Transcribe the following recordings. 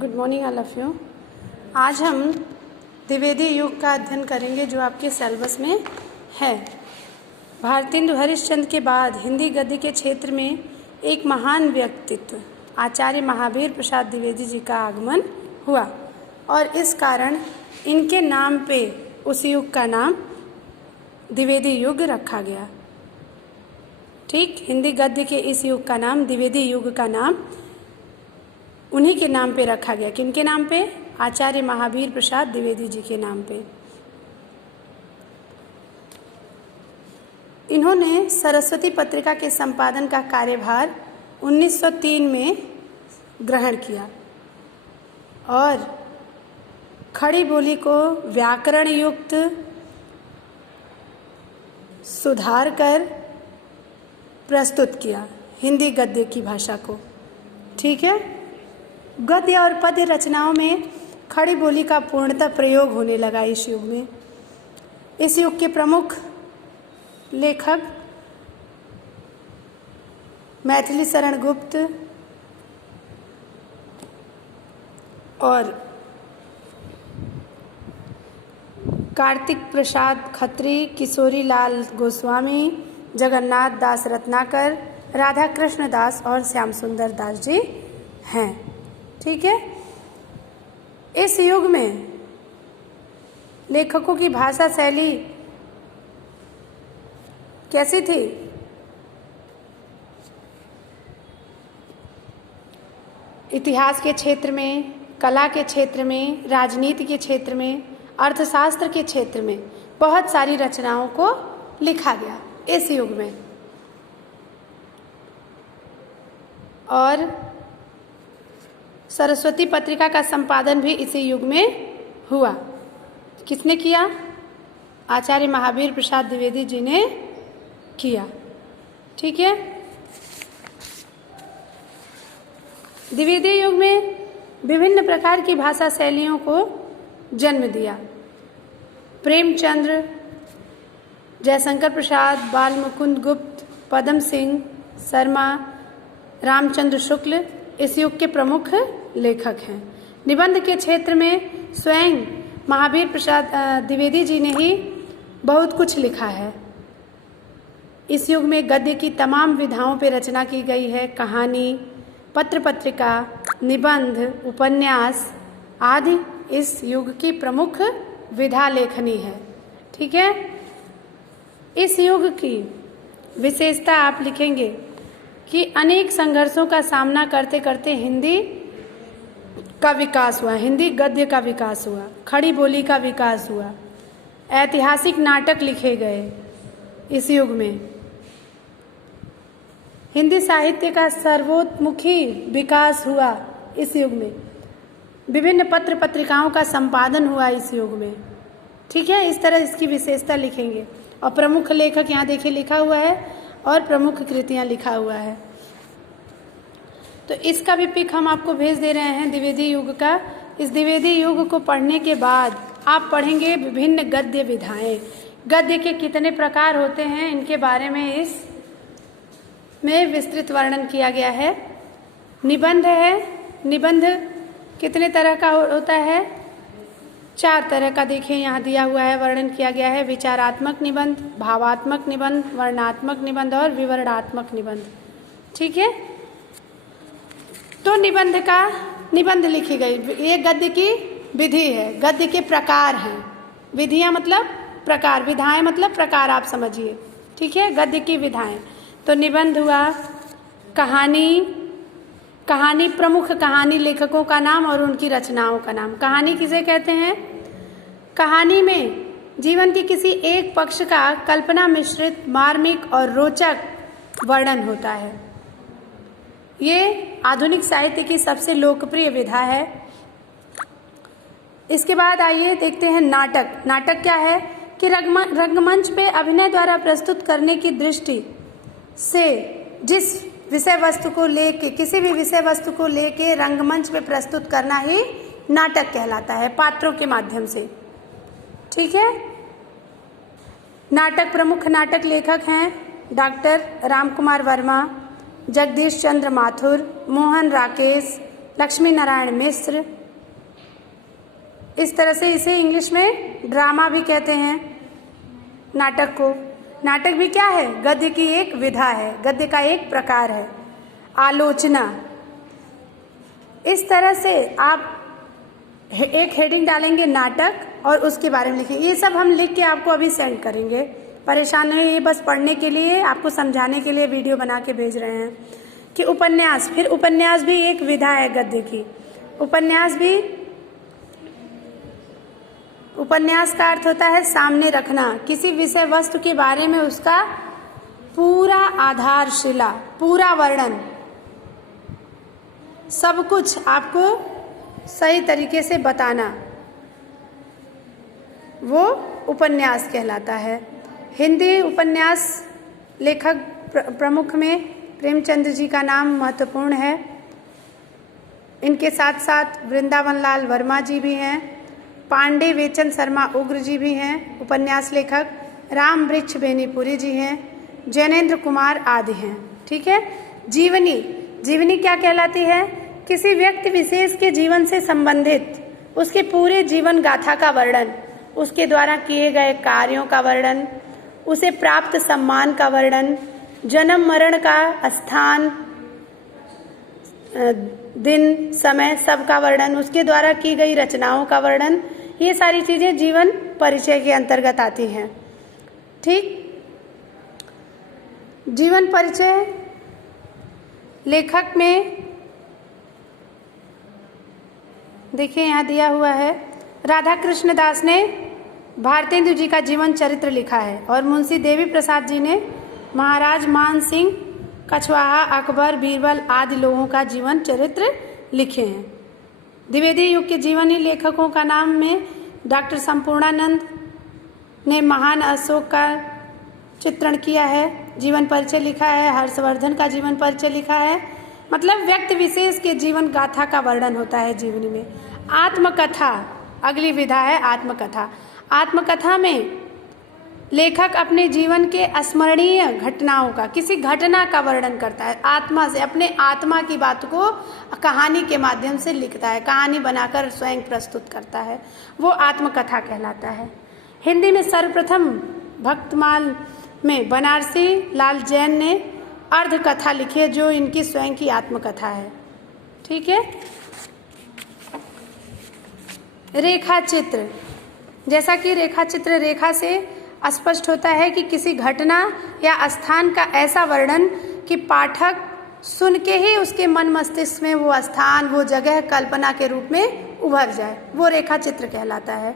Good morning all of you. आज हम द्विवेदी युग का अध्ययन करेंगे जो आपके सिलेबस में है। भारतेंदु हरिश्चंद्र के बाद हिंदी गद्य के क्षेत्र में एक महान व्यक्तित्व आचार्य महावीर प्रसाद द्विवेदी जी का आगमन हुआ और इस कारण इनके नाम पे उस युग का नाम द्विवेदी युग रखा गया। ठीक, हिंदी गद्य के इस युग का नाम द्विवेदी युग का नाम उन्हीं के नाम पे रखा गया। किनके नाम पे? आचार्य महावीर प्रसाद द्विवेदी जी के नाम पे। इन्होंने सरस्वती पत्रिका के संपादन का कार्यभार 1903 में ग्रहण किया और खड़ी बोली को व्याकरण युक्त सुधार कर प्रस्तुत किया, हिंदी गद्य की भाषा को। ठीक है, गद्य और पद्य रचनाओं में खड़ी बोली का पूर्णतः प्रयोग होने लगा इस युग में। इस युग के प्रमुख लेखक मैथिली शरण गुप्त और कार्तिक प्रसाद खत्री, किशोरी लाल गोस्वामी, जगन्नाथ दास रत्नाकर, राधा कृष्ण दास और श्याम सुंदर दास जी हैं। ठीक है, इस युग में लेखकों की भाषा शैली कैसी थी? इतिहास के क्षेत्र में, कला के क्षेत्र में, राजनीति के क्षेत्र में, अर्थशास्त्र के क्षेत्र में बहुत सारी रचनाओं को लिखा गया इस युग में। और सरस्वती पत्रिका का संपादन भी इसी युग में हुआ। किसने किया? आचार्य महावीर प्रसाद द्विवेदी जी ने किया। ठीक है, द्विवेदी युग में विभिन्न प्रकार की भाषा शैलियों को जन्म दिया। प्रेमचंद्र, जयशंकर प्रसाद, बाल मुकुंद गुप्त, पदम सिंह शर्मा, रामचंद्र शुक्ल इस युग के प्रमुख लेखक हैं। निबंध के क्षेत्र में स्वयं महावीर प्रसाद द्विवेदी जी ने ही बहुत कुछ लिखा है। इस युग में गद्य की तमाम विधाओं पर रचना की गई है। कहानी, पत्र पत्रिका, निबंध, उपन्यास आदि इस युग की प्रमुख विधा लेखनी है। ठीक है, इस युग की विशेषता आप लिखेंगे कि अनेक संघर्षों का सामना करते करते हिंदी का विकास हुआ, हिंदी गद्य का विकास हुआ, खड़ी बोली का विकास हुआ, ऐतिहासिक नाटक लिखे गए इस युग में, हिंदी साहित्य का सर्वोत्मुखी विकास हुआ इस युग में, विभिन्न पत्र पत्रिकाओं का संपादन हुआ इस युग में। ठीक है, इस तरह इसकी विशेषता लिखेंगे। और प्रमुख लेखक यहाँ देखिए लिखा हुआ है और प्रमुख कृतियाँ लिखा हुआ है। तो इसका भी पिक हम आपको भेज दे रहे हैं द्विवेदी युग का। इस द्विवेदी युग को पढ़ने के बाद आप पढ़ेंगे विभिन्न गद्य विधाएं, गद्य के कितने प्रकार होते हैं इनके बारे में इस में विस्तृत वर्णन किया गया है। निबंध है, निबंध कितने तरह का होता है? 4 तरह का देखिए यहाँ दिया हुआ है, वर्णन किया गया है। विचारात्मक निबंध, भावात्मक निबंध, वर्णनात्मक निबंध और विवरणात्मक निबंध। ठीक है, तो निबंध लिखी गई, ये गद्य की विधि है, गद्य के प्रकार हैं। विधियां मतलब प्रकार, विधाएं मतलब प्रकार, आप समझिए। ठीक है, गद्य की विधाएं। तो निबंध हुआ, कहानी प्रमुख कहानी लेखकों का नाम और उनकी रचनाओं का नाम। कहानी किसे कहते हैं? कहानी में जीवन के किसी एक पक्ष का कल्पना मिश्रित, मार्मिक और रोचक वर्णन होता है। ये आधुनिक साहित्य की सबसे लोकप्रिय विधा है। इसके बाद आइए देखते हैं नाटक। नाटक क्या है कि रंगमंच पे अभिनय द्वारा प्रस्तुत करने की दृष्टि से जिस विषय वस्तु को लेके, किसी भी विषय वस्तु को लेके रंगमंच पे प्रस्तुत करना ही नाटक कहलाता है, पात्रों के माध्यम से। ठीक है, नाटक प्रमुख नाटक लेखक हैं डॉक्टर रामकुमार वर्मा, जगदीश चंद्र माथुर, मोहन राकेश, लक्ष्मी नारायण मिश्र। इस तरह से इसे इंग्लिश में ड्रामा भी कहते हैं नाटक को। नाटक भी क्या है? गद्य की एक विधा है, गद्य का एक प्रकार है। आलोचना, इस तरह से आप एक हेडिंग डालेंगे नाटक और उसके बारे में लिखेंगे। ये सब हम लिख के आपको अभी सेंड करेंगे, परेशान नहीं, ये बस पढ़ने के लिए, आपको समझाने के लिए वीडियो बना के भेज रहे हैं। कि उपन्यास, फिर उपन्यास भी एक विधा है गद्य की। उपन्यास का अर्थ होता है सामने रखना, किसी विषय वस्तु के बारे में उसका पूरा आधारशिला, पूरा वर्णन, सब कुछ आपको सही तरीके से बताना, वो उपन्यास कहलाता है। हिंदी उपन्यास लेखक प्रमुख में प्रेमचंद जी का नाम महत्वपूर्ण है। इनके साथ साथ वृंदावन लाल वर्मा जी भी हैं, पांडे वेचन शर्मा उग्र जी भी हैं उपन्यास लेखक, राम वृक्ष बेनीपुरी जी हैं, जैनेन्द्र कुमार आदि हैं। ठीक है। जीवनी क्या कहलाती है? किसी व्यक्ति विशेष के जीवन से संबंधित उसके पूरे जीवन गाथा का वर्णन, उसके द्वारा किए गए कार्यों का वर्णन, उसे प्राप्त सम्मान का वर्णन, जन्म मरण का स्थान, दिन समय सब का वर्णन, उसके द्वारा की गई रचनाओं का वर्णन, ये सारी चीजें जीवन परिचय के अंतर्गत आती हैं। ठीक। जीवन परिचय लेखक में देखिए यहाँ दिया हुआ है, राधा कृष्ण दास ने भारतेंदु जी का जीवन चरित्र लिखा है और मुंशी देवी प्रसाद जी ने महाराज मान सिंह कछवाहा, अकबर, बीरबल आदि लोगों का जीवन चरित्र लिखे हैं। द्विवेदी युग के जीवनी लेखकों का नाम में डॉक्टर संपूर्णानंद ने महान अशोक का चित्रण किया है, जीवन परिचय लिखा है। हर्षवर्धन का जीवन परिचय लिखा है। मतलब व्यक्ति विशेष के जीवन गाथा का वर्णन होता है जीवनी में। आत्मकथा अगली विधा है, आत्मकथा। आत्मकथा में लेखक अपने जीवन के अस्मरणीय घटनाओं का, किसी घटना का वर्णन करता है, आत्मा से, अपने आत्मा की बात को कहानी के माध्यम से लिखता है, कहानी बनाकर स्वयं प्रस्तुत करता है, वो आत्मकथा कहलाता है। हिंदी में सर्वप्रथम भक्तमाल में बनारसी लाल जैन ने अर्ध कथा लिखी है, जो इनकी स्वयं की आत्मकथा है। ठीक है। रेखा चित्र, जैसा कि रेखा चित्र रेखा से स्पष्ट होता है कि किसी घटना या स्थान का ऐसा वर्णन कि पाठक सुन के ही उसके मन मस्तिष्क में वो स्थान, वो जगह कल्पना के रूप में उभर जाए, वो रेखा चित्र कहलाता है।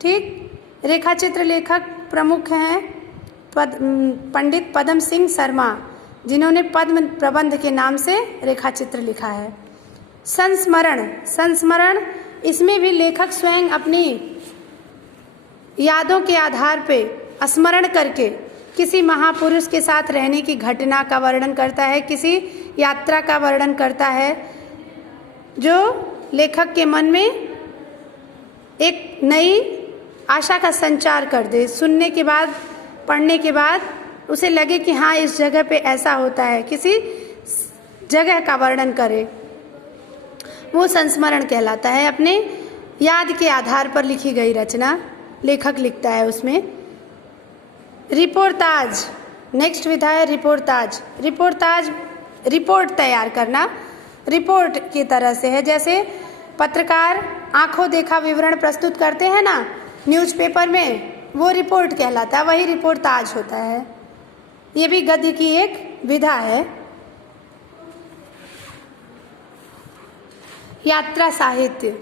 ठीक। रेखा चित्र लेखक प्रमुख हैं पंडित पद्म सिंह शर्मा, जिन्होंने पद्म प्रबंध के नाम से रेखा चित्र लिखा है। संस्मरण, इसमें भी लेखक स्वयं अपनी यादों के आधार पे स्मरण करके किसी महापुरुष के साथ रहने की घटना का वर्णन करता है, किसी यात्रा का वर्णन करता है, जो लेखक के मन में एक नई आशा का संचार कर दे। सुनने के बाद, पढ़ने के बाद उसे लगे कि हाँ, इस जगह पे ऐसा होता है, किसी जगह का वर्णन करे, वो संस्मरण कहलाता है। अपने याद के आधार पर लिखी गई रचना लेखक लिखता है उसमें। रिपोर्टाज, नेक्स्ट विधा है रिपोर्टाज। रिपोर्ट तैयार करना, रिपोर्ट की तरह से है। जैसे पत्रकार आंखों देखा विवरण प्रस्तुत करते हैं ना न्यूज़पेपर में, वो रिपोर्ट कहलाता है, वही रिपोर्टाज होता है। ये भी गद्य की एक विधा है। यात्रा साहित्य,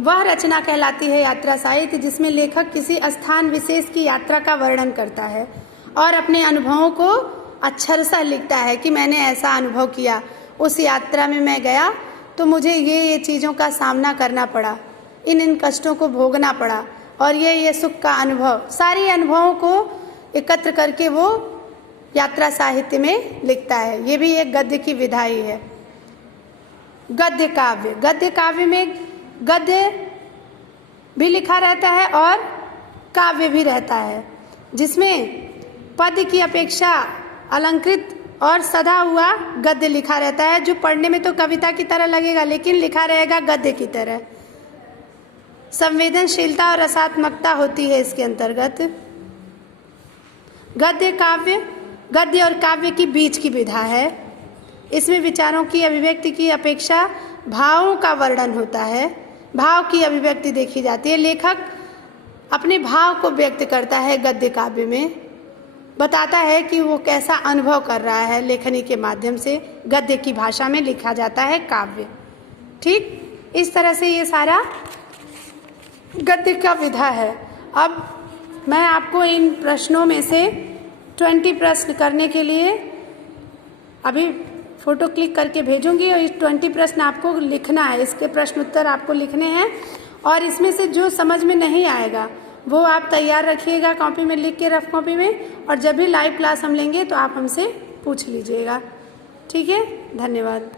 वह रचना कहलाती है यात्रा साहित्य जिसमें लेखक किसी स्थान विशेष की यात्रा का वर्णन करता है और अपने अनुभवों को अक्षरशः लिखता है कि मैंने ऐसा अनुभव किया, उस यात्रा में मैं गया तो मुझे ये चीज़ों का सामना करना पड़ा, इन कष्टों को भोगना पड़ा और ये सुख का अनुभव, सारे अनुभवों को एकत्र करके वो यात्रा साहित्य में लिखता है। ये भी एक गद्य की विधा ही है। गद्य काव्य में गद्य भी लिखा रहता है और काव्य भी रहता है, जिसमें पद्य की अपेक्षा अलंकृत और सधा हुआ गद्य लिखा रहता है, जो पढ़ने में तो कविता की तरह लगेगा लेकिन लिखा रहेगा गद्य की तरह। संवेदनशीलता और रसात्मकता होती है इसके अंतर्गत। गद्य और काव्य की बीच की विधा है। इसमें विचारों की अभिव्यक्ति की अपेक्षा भावों का वर्णन होता है, भाव की अभिव्यक्ति देखी जाती है। लेखक अपने भाव को व्यक्त करता है गद्य काव्य में, बताता है कि वो कैसा अनुभव कर रहा है। लेखनी के माध्यम से गद्य की भाषा में लिखा जाता है काव्य। ठीक, इस तरह से ये सारा गद्य का विधा है। अब मैं आपको इन प्रश्नों में से 20 प्रश्न करने के लिए अभी फ़ोटो क्लिक करके भेजूंगी और इस 20 प्रश्न आपको लिखना है। इसके प्रश्न उत्तर आपको लिखने हैं और इसमें से जो समझ में नहीं आएगा वो आप तैयार रखिएगा कॉपी में लिख के, रफ कॉपी में, और जब भी लाइव क्लास हम लेंगे तो आप हमसे पूछ लीजिएगा। ठीक है, धन्यवाद।